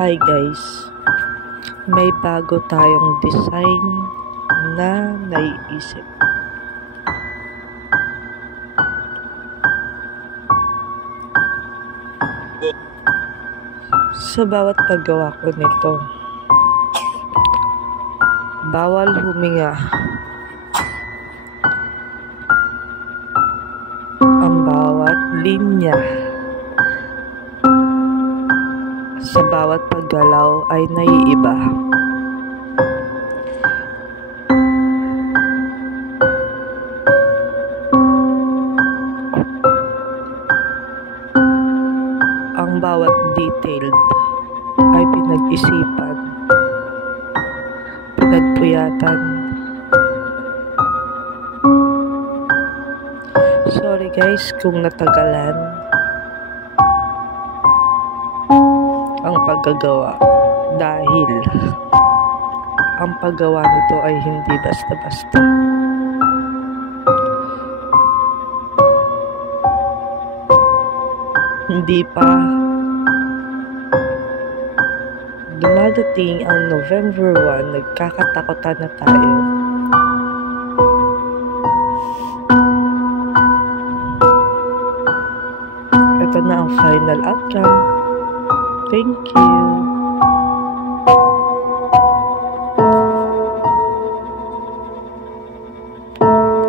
Hi guys, may bago tayong design na naiisip. Sa bawat paggawa ko nito, bawal huminga. Ang bawat linya sa bawat paggalaw ay naiiba. Ang bawat detailed ay pinag-isipan, pinagpuyatan. Sorry guys kung natagalan ang paggagawa dahil ang paggawa nito ay hindi basta-basta. Hindi pa dumadating ang November 1, nagkakatakutan na tayo. Ito na ang final outcome. Thank you.